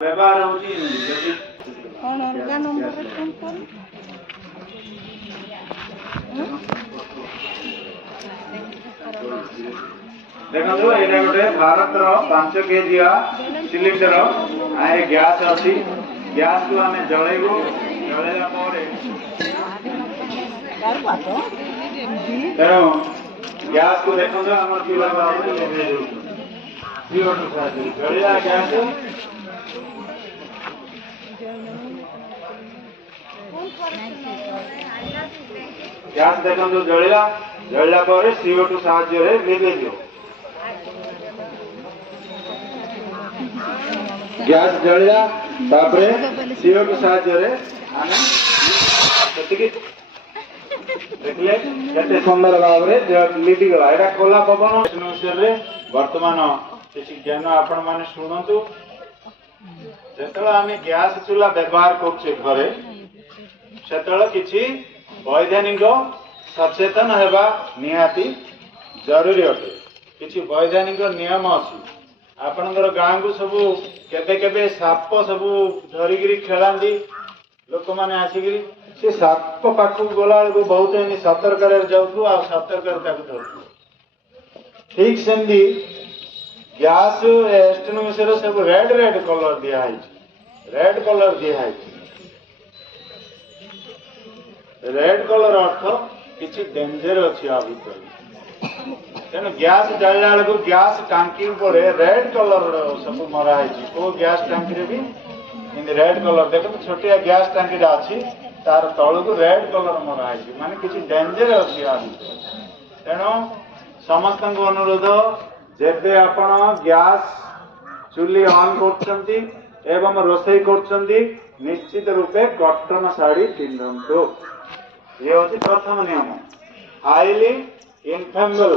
व्यवहार होची जति कौन अलगा नंबर रे फोन कर देखो एटा गोटे भारत रो 5 केजिया सिलिंडर आए गैस अछि गैस को हमें जळेबो जळेला परे तेरो गैस को देखो तो हमर चूल्हा पर लेबे दउ CO2 खातिर जळेला गैस गैस देखो तो जळेला जळला परे CO2 साहाय्य रे लेबे दियो गैस जळला तापरे CO2 साहाय्य रे आने सेतिकी देखले केते सुंदर भाव रे लीडी गला एटा खोला पवन अनुसार रे वर्तमान किछि ज्ञान आपण माने सुनंतु जेतला आमे गैस चूल्हा व्यवहार करछे घरे सेतला किछि वैज्ञानिक सचेतन हेबा निहाती जरूरी अटे किछि वैज्ञानिक नियम अछि आपनकर गां को सब केबे केबे साप सब धरिगिरी खेलांदी लोक माने आसिगिरी से साप पाखु गोला को बहुत एनी सतर्क रे जाउथु आ सतर्क रे ताकु धरथु ठीक सेंदी गैस एस्ट्रोनॉमर सब रेड रेड कलर दिया है रेड कलर दिया है रेड कलर अर्थ किछि डेंजर अछि आ भीतर तेणु गैस जळला बेलू गैस टांकी ऊपर रेड कलर सब मरा है को गैस टांकी रे भी इन रेड कलर देखो छोटिया गैस टांकी अच्छी तार तल को रेड कलर मरा है माने किसी डेंजर अच्छी आ तेणु समस्त अनुरोध जेबे आपण गैस चुली ऑन करछंती एवं रोषेई करछंती निश्चित रूपे कॉटन साड़ी पिंधंतु ये होची प्रथम नियम हाईली इनफ्लेमेबल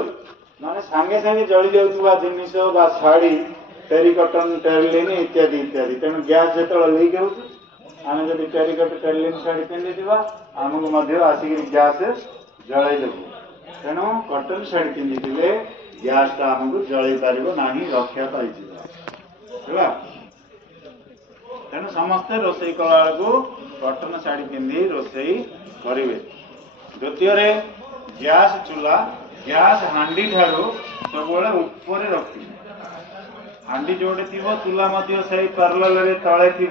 माने सांगे सांगे जली जाउथुवा जिनिस बा साड़ी टेरिकॉटन टेरलिन इत्यादि इत्यादि तेणु गैस जेतल लीक होउछ आमे जदि टेरिकॉटन टेरलिन साड़ी पिंधि दिबा हमको मध्य आसिक गैस जलाई देबो तेणु कॉटन साड़ी पिंधि दिले गैस ता हमको जलाई पारिबो नाही रक्षा पाइजिबा हैला तेणु समस्त रोषेई कला को कॉटन साड़ी पिंधि रोषेई करिवे द्वितीय रे गैस चूल्हा गैस हांडी ठारू सब ऊपर रखी हांडी जोड़े थी चूल्हा से पैरेलल रे तले थी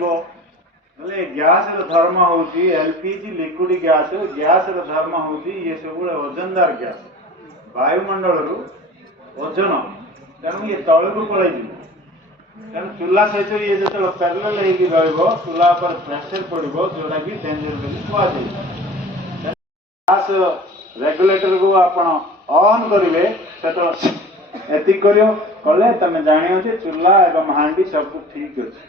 गैस धर्म होची एलपीजी लिक्विड गैस गैस धर्म होची ये सब वजनदार गैस वायुमंडल रु वजन तेणु ये तल को पलि तेणु चूल्हा सहित ये जो पैरेलल हो चूल्हा पर प्रेशर पड़ो जोटा कि डेंजर बोली कहुए गैस रेगुलेटर को आपण ऑन करेंगे एति करियो कले तमे जानियो जे चूल्हा एवं हांडी सब ठीक अछि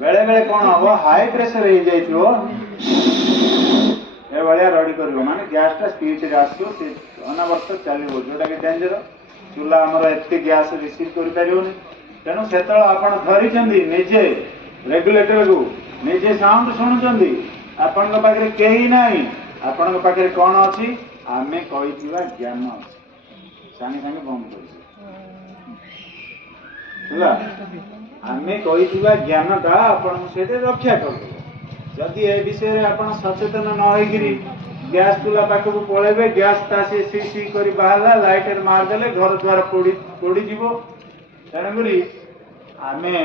बेले बेले कोन हो हाई प्रेशर हे जाइतो ए भलिया रेडी करियो माने गैस ता स्पीड से आसियो से अनवर्त चलियो जोटा कि डेंजर चूल्हा हमर एति गैस रिसीव करि परियोनी तेनु सेतळ आपण धरि चंदी निजे रेगुलेटर को निजे साउंड सुनु चंदी आपण को पाखरे केही नाही आपण को पाखरे कोन अछि आमे कहिथिबा ज्ञान अछि सानी सानी बंद करला आमे कहिथिबा ज्ञानटा आपण सेटे रक्षा करबो जदि ए विषय रे आपण सचेतन न होइगिरी गैस चूल्हा पाख को पळेबे गैस ता से सी सी करी बाहला लाइटर मार देले घर द्वार पोड़ी जीवो तेणुकरी आमे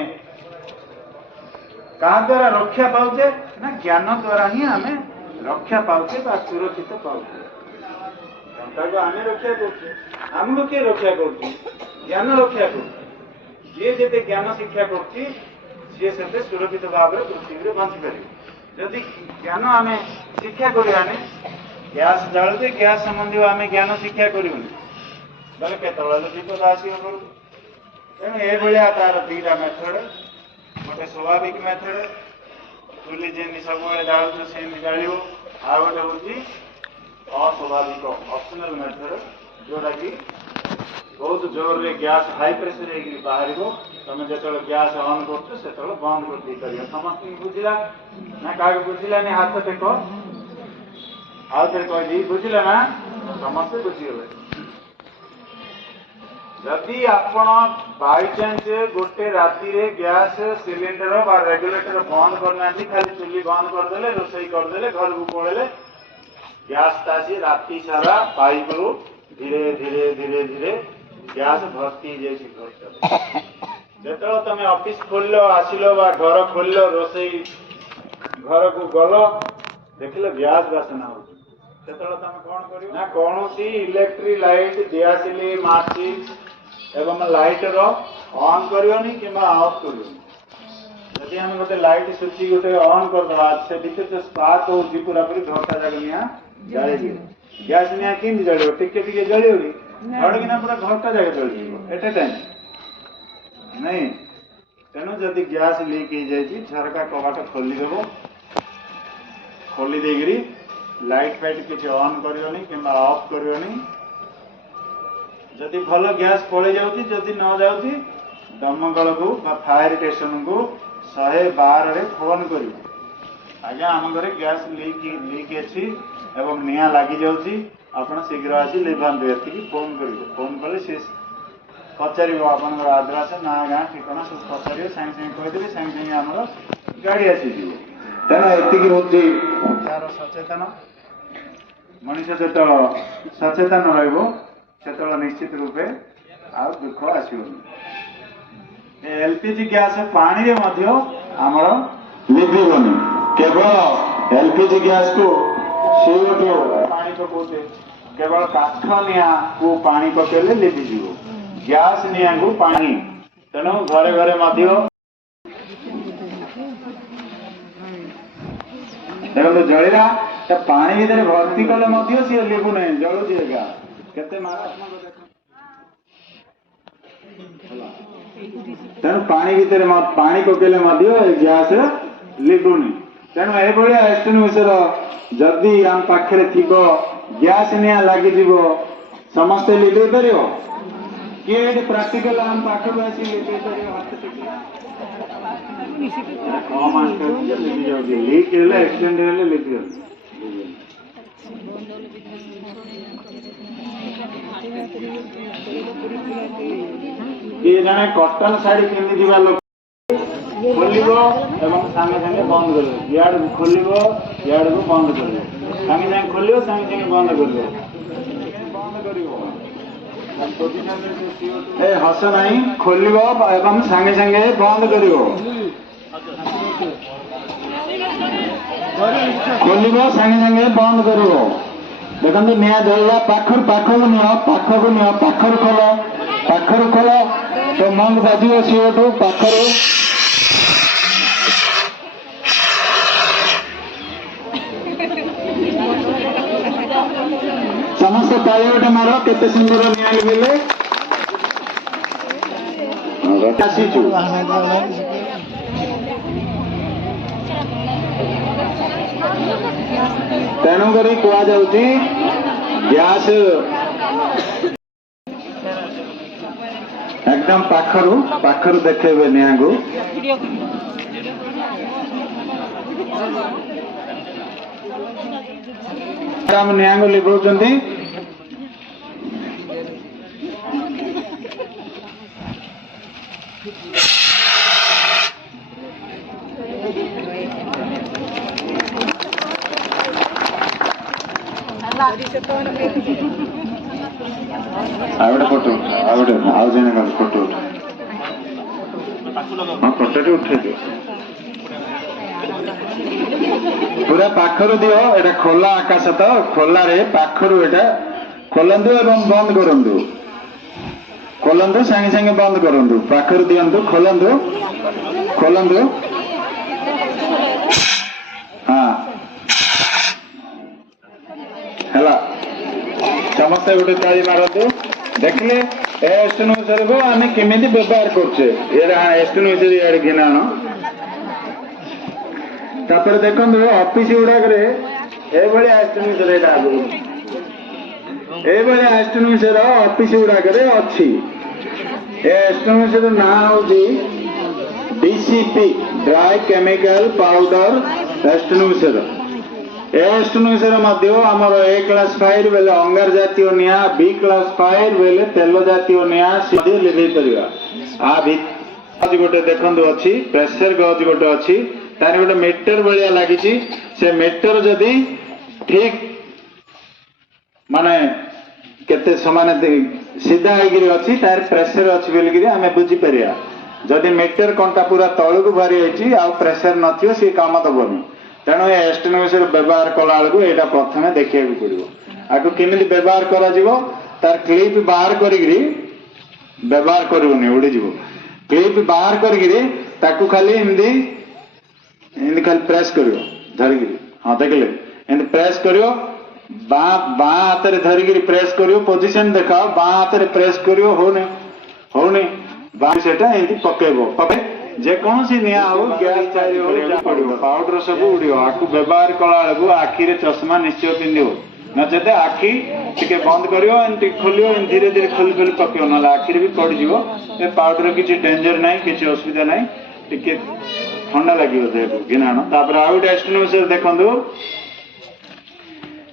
का द्वारा रक्षा पाउचे ना ज्ञान द्वारा ही आमे रक्षा पाउचे बा सुरक्षित पाउचे ताको आमे रक्षा करछे हमको के रक्षा करछे ज्ञान रक्षा करछे जे जेते ज्ञान शिक्षा करछी से सेते सुरक्षित भाव रे पृथ्वी रे बंच करी जदि ज्ञान आमे शिक्षा करियाने गैस जळते गैस संबंधी आमे ज्ञान शिक्षा करियोनी बले केतळले विपद आसी हो तेणु ए भलिया तार दीटा मेथड गोटे स्वाभाविक मेथड चुली जेन सब जालु से जालियो आ गोटे होची अस्वाभाविक ऑप्शनल मेथड जोटा कि बहुत जोर रे गैस हाई प्रेशर हे बाहर तुम जो गैस ऑन कर से बंद कर दी करियो समस्त बुझिला ना का बुझिला नहीं हाथ टेक आउ थे कह दी बुझिला ना समस्त बुझीगले जदि आपण बाई चांस गोटे राति रे गैस सिलिंडर बा रेगुलेटर बंद करना खाली चुली बंद करदे रोषई करदे घर को पड़े गैस तासी राति सारा पाइप रु धीरे धीरे धीरे धीरे गैस भर्ती घर जो तुम ऑफिस खोल आसिल घर खोल रोषई घर को गल देख गैस बासना हो तुम कौन कर ना कौन सी इलेक्ट्रिक लाइट दियासिली माचिस एवं लाइट रो ऑन करियोनी कि ऑफ करियोनी जदि हम गोटे लाइट स्विच गोटे ऑन करदबा से भीतर जो स्पार्क होउची पूरा पूरी घरटा जाक निया जाळे दियो गैस निया किंति जळियो टिके टिके जळियोनी हडकी ना पूरा घरटा जाक जळियो एट ए टाइम नहीं तेणु जदि गैस लीक हो जाए झरका कबाट खोली देव खोली देगिरी लाइट फाइट किसी ऑन करियोनी कि ऑफ करियोनी जदि भल गैस पड़े जाउची जदि न जाउची दमकल को फायर स्टेशन को 112 रे फोन करियो आज्ञा आम घरे गैस लीक अच्छी एवं निया लगी जाउची आपण शीघ्र आसी लिभांतु एतिकी फोन करियो फोन कले से पचार आप आड्रेस ना गाँ ठिकाना सब पचार सागे सागे कहीदेवे सागे सागे आम गाड़ी आसीज तेना एतिकी हूँ तार सचेतन मनीष जो सचेतन रहा निश्चित रूपे आ दुख आसोनी एलपीजी गैस पानी रे मध्य आमर लिभिबनी केवल एलपीजी गैस को CO2 पानी पकाउते केवल काठ निया को पानी पकेले लिभिजिव गैस निया को पानी तेणु घरे घरे मध्य देखो जलिला पानी भीतर भर्ती कले मध्य सी लिभु नहीं जलुची केते मारात्मक तेणु पानी भीतर पानी पकेले गैस लिभुनी तेणु एभलिया एक्सटिंग्विशर जदि आम पाखे थी गैस निया लगी समस्ते लिभे पार किए प्राक्टिकल आम पाखक आसी लिभे पार हाथ लीक एक्सीडेंट लिभि ये जने कॉटन साड़ी पिंधि लोक खोल सागे सागे बंद कर इाड़ को खोल इाड़ को बंद कर सागे सागे खोल सागे सागे बंद कर हस नहीं खोल एवं सागे सागे बंद कर खोल सागे सागे बंद कर देखते निया जल्ला पाखर पाखक निह पाखक निह पाखर खोल तो मंद बाजिव CO2 पाखर समस्त ताली गोटे मार केते सुंदर निया लिभिले आसीचु तेणुक कहुची गैस एकदम पाखरु देखेबे निया को निया को लिभाउछन्ती आवड़े फोटो आवड़े आउ जने का फोटो हां फोटो उठे दियो पूरा पाखरु दियो एटा खोला आकाश तो खोला रे पाखरु एटा खोलंदु एवं बंद करंदु खोलंदु संगे संगे बंद करंदु पाखरु दियंदु खोलंदु खोलंदु हां हला समस्त गोटे ताली मारतु देखले एक्सटिंग्विशर को आम केमी व्यवहार करछे एक्सटिंग्विशर इे घिनाण तापर देखो ऑफिस गुड़ाक एक्सटिंग्विशर एक्सटिंग्विशर ऑफिस गुड़ाक अच्छी एक्सटिंग्विशर ना हूँ DCP dry chemical powder extinguisher एस्टोनुसर मध्य आमर ए क्लास फायर बेले अंगार जातीय निया बी क्लास फायर बेले तेल जातीय निया सी लिभे परिवा आ गज गोटे देखंतु अछि प्रेशर गज गोटे अछि तार गोटे मीटर भलिया लागि छि से मीटर जदी ठीक माने केते समान सीधा होगी अच्छी तार प्रेसर अच्छी बोलिकी आम बुझीपर जदि मीटर कंटा पूरा तलू बाहरी होती प्रेसर नथियो सी काम दबनी तेणु ये एस्टेनोमिटर व्यवहार कला बेलू यहाँ प्रथम देखा पड़ो आपको केमी व्यवहार तार क्लिप बाहर करी व्यवहार करूनी उड़ीज क्लिप बाहर करी खाली एमती खाली प्रेस कर धरिकी हाँ देखिले एमती प्रेस कर बाँ हाथ में धरिकी प्रेस करियो पोजिशन देखाओ बाँ हाथ में प्रेस करियो होने बाँ सेटा एमती पकेबो पके जेकोसी निया हो गैस चाहिए पड़ो पाउडर सब उड़ो आपको व्यवहार कला बेलू आखिरे चश्मा निश्चय पिंधो नचेत आखि टिके बंद करियो एमती खोलियो धीरे धीरे खोली खोली पकेओ ना आखिरे भी पड़ो ए पाउडर किसी डेंजर ना किसी असुविधा ना टिके ठंडा लगे देह को घिनाण तापर आउ गोटे एस्टेनोमिटर देखंतु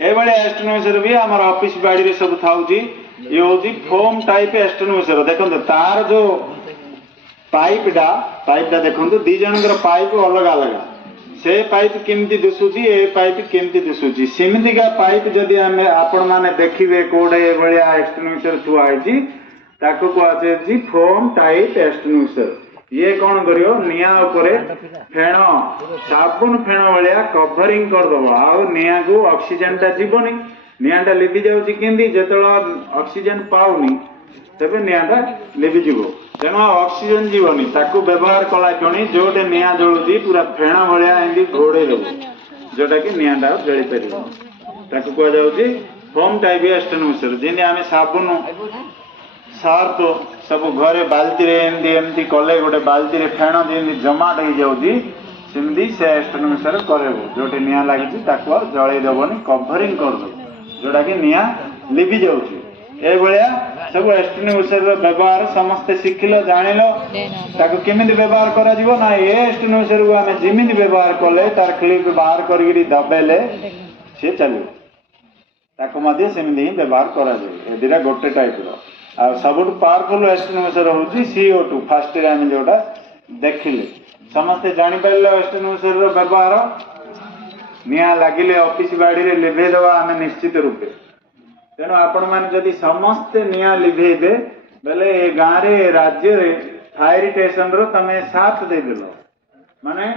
ए बड़े एस्टेनोमिटर भी आमर ऑफिस बाड़ी रे सब थाउची ये होची फोम टाइप एस्टेनोमिटर देखंतु तार जो पाइपटा देखंतु दी जनकर पाइप अलग अलग से पाइप केमती दिशुची ए पाइप केमती दिशुची सेमितिका पाइप जदि आमे आपण माने देखिबे कोडे ए बळिया एस्टेनोमिटर थुआ आइची ताको कुआचे फोम टाइप एस्टेनोमिटर ये कौन करियो निया उपरे फेण साबुन फेण भाया कभरिंग करदब आउ निया को ऑक्सीजन टा जीवनी नियाटा लिभि जाउची केंदी जेतला ऑक्सीजन पाउनी तबे नियाटा लिभि जीवो तेणु ऑक्सीजन जीवनी ताकू व्यवहार कला क्षणी जोटे निया जलुची पूरा फेण भाया एंदी घोड़े देबो जोटा कि नियाटा जଳି परिबो ताकू को जाउची फोम टाइप एस्टेनोमिटर जेने आमे साबुन सर्फ सब घरे बाल्टी एमती कले गोटे बाल्टी फेण जमी जमाट हो जाऊँगी सेमती से एस्टेनोमिटर करेबो जोटे निया लगी जलई देवनी कभरिंग करदे जोटा कि निया लिभि जाऊँगी ए भाया सब एस्टेनोमिटर व्यवहार समस्ते शिखिल जानिल ताको केमिति व्यवहार करा जीवो ना ए एस्टेनोमिटर को आमे जिमिति व्यवहार कले तार क्लिप बाहर करी दबेले सी चलो ताको मध्य सेमिति ही व्यवहार करा जाए ए दिरा गोटे टाइप रो आ सबुठ पावरफुल एस्टेनोमिटर हूँ CO2 फास्ट आम जोटा देखिले समस्ते जापर एस्टेनोमिटर व्यवहार निया लगिले ऑफिस बाड़ी रे लिभे दवा आम निश्चित रूपे तेणु आपण मैंने जदि समस्ते निया लिभेबे बेले ए गाँव रे राज्य रे फायर स्टेशन रो तमे साथ देदेल माने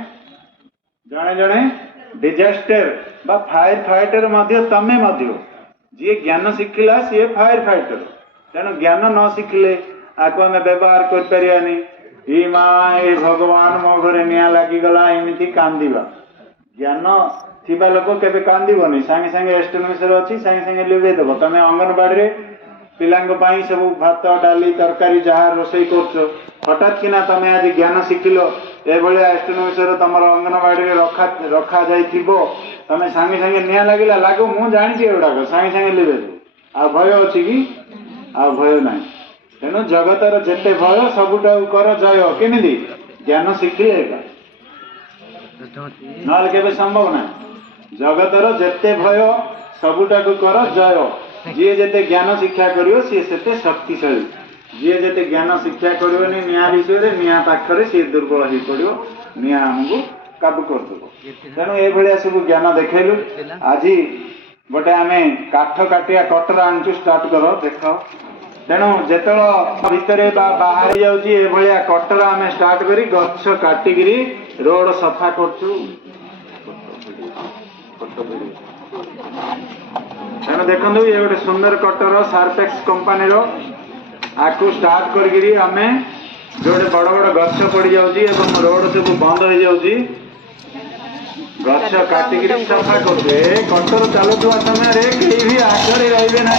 जड़े जड़े डिजास्टर बा फायर फाइटर मध्य तमे मध्य जी ज्ञान शिखिला सी फायर फाइटर तेणु ज्ञान न शिखिले आपको आम व्यवहार कर माँ ए भगवान मो घरे निया लगिगला एमती कांदिबा ज्ञान थिबा लोक केबे कांदिबनी सांगे सांगे एस्टेनोमिटर अच्छी सांगे सांगे लिभे देव तमें अंगनवाड़ी रे पिलांको पाई सब भात डाली तरकारी जहाँ रोसई कर हठात किना तमें आज ज्ञान शिखिल ए भाया एस्टेनोमिटर तुम अंगनवाड़ी रे रखा जाइथिबो तमें सांगे सांगे निया लगिला लागो मु जानी एगुड़ाक सांगे सांगे लिभे देव आ भय अच्छी कि आ भय ना तेणु जगतर जेते भय सबुटा कर जय केमिति ज्ञान शिखिले ना केबे संभव ना जगतर जेते भय सबुटा कर जय जी जेते ज्ञान शिक्षा करियो सी सेते शक्तिशाली जी जेते ज्ञान शिक्षा करियोनी निया विषय निया पाखरे सी दुर्बल हो पड़ो निया हमको काबू करदेव तेणु ये सब ज्ञान देखलु आज गोटे आम काठ काटिया कटर आणचु स्टार्ट कर देख तेणु जेत भितर बाहर जाऊँगी कटर आम स्टार्ट करी गछ काटिकी रोड सफा करचु तेणु देखो ये गोटे सुंदर कटर सार्पेक्स कंपानी आपको स्टार्ट करी आम जो बड़ बड़ गछ पड़ जाऊँगी रोड सब बंद हो जाऊँगी गछ काटिक सफा करते कटर चलुवा समय भी आगे रे ना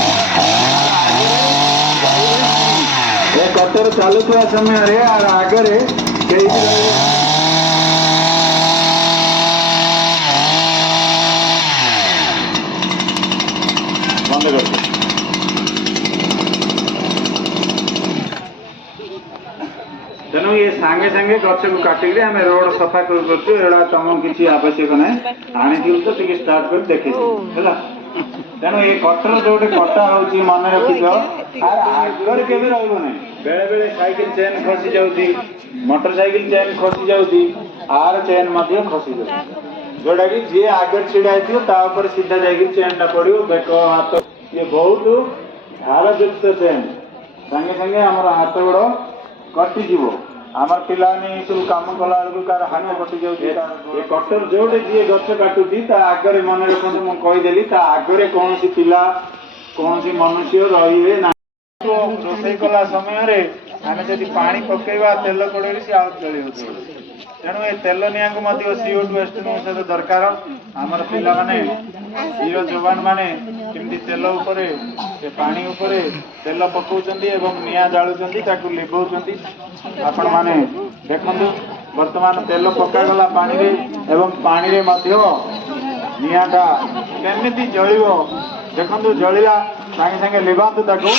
कटर चलुवा समय आगे बंद कर तेणु ये सांगे सांगे गछ को काटिक आम रोड सफा कर तुम किसी आवश्यक ना आनी तो टे स्टार्ट कर देखे तेणु ये कटर जो कटा हो मन रखिथ आगे के रही बेले बेले साइकिल चेन खसी जाऊँगी मोटरसाइकिल चेन खसी जाऊँगी आर चेन खसी जाऊँ जोटा कि जी आगे छिड़ा होपर सीधा जाकि चेन टा पड़ो बेक हाथ ये बहुत भारयुक्त चेन सांगे सांगे आम हाथ गोड़ कटिज आमर पिला सब कम कला बेलू कार हाथ कटि जाए कटर जोटे जी गछ काटुची आगे मन रखते मुझे कहीदेली आगे कौन पिला कौन मनुष्य रे ना रोषे कला समय आम जब पा पकईवा तेल कड़े सी आउ चल तेणु ये तेल निया CO2 एस्टिमेशन दरकार आमर पिला माने हीरो जवान माने केमती तेल उपरे पानी उपरे तेल पकाउछन्ती एवं निया जालुछन्ती ताकू लिभौछन्ती आपण माने देखंतु वर्तमान तेल पकागला पानी रे एवं पानी रे मध्य नियाटा केमिति जळिबो देखंतु जळिला संगे संगे लिभांतु ताकू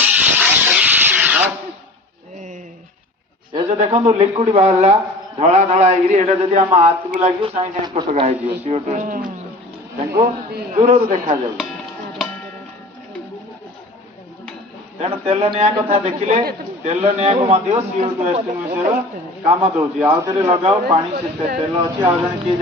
ये जो देखंतु लिक्विड बाहरला धड़ा धड़ा है जब आम हाथ को लगे सागे सागे फटका हो CO2 दूर देखा जाऊ तेणु तेल निया कथा देखिले तेल निया को CO2 एस्टिमेशन काम दौर आउ थे लगाओ पानी तेल अच्छी आउ जन किए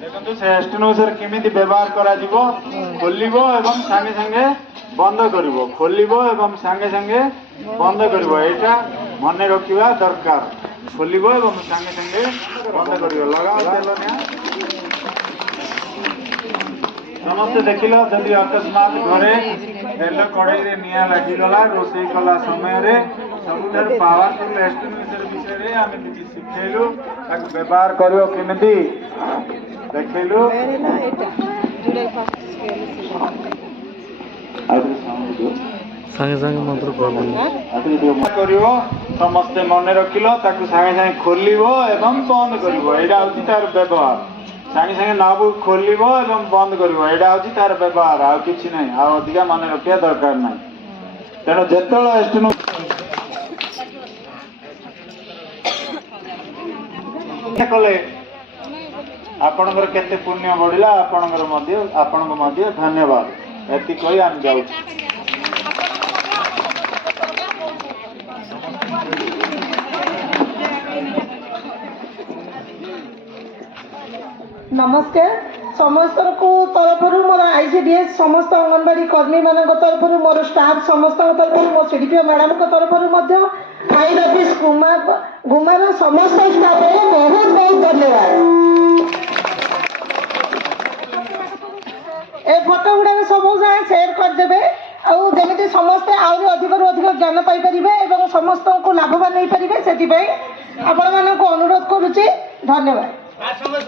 देखो से एस्टिमेशन केमिति व्यवहार करा जीवो खोलिबो एवं संगे संगे बंद करिवो खोलिबो एवं संगे संगे बंद करिवो एटा मन रखिबा दरकार खोलिबो एवं संगे संगे बंद करिवो लगाओ तेल निया समस्त देखिल जदि अकस्मात घरे तेल कड़े रे निया लगिगला रोषे कला समय सबुठ पावरफुल एस्टिमेशन विषय आम किसी शिखेलु व्यवहार कर केमिति देखलु सागे सागे मंत्र कर समस्ते मन रखिल सागे सागे खोल एवं बंद कर तार व्यवहार सागे सागे नबू खोल एवं बंद कर तार व्यवहार आ कि ना अधिका मन रखा दरकार ना तेणु जो कले आपणकर केते पुण्य बढ़िला आपणकर धन्यवाद एति कही आम जाऊ नमस्ते समस्त को तरफ मोर ICDS समस्त अंगनवाड़ी कर्मी मान तरफ मोर स्टाफ समस्त तरफ मो CDPO मैडम तरफ फाइल ऑफिस गुमार समस्त स्टाफ बहुत बहुत धन्यवाद ए फोटो गुड़ा सब शेयर करदे आमती समस्ते आहरी अधिक ज्ञान पाइपर समस्त को लाभवान हो पारे से आपण मान अनुरोध करुच्ची धन्यवाद। चलो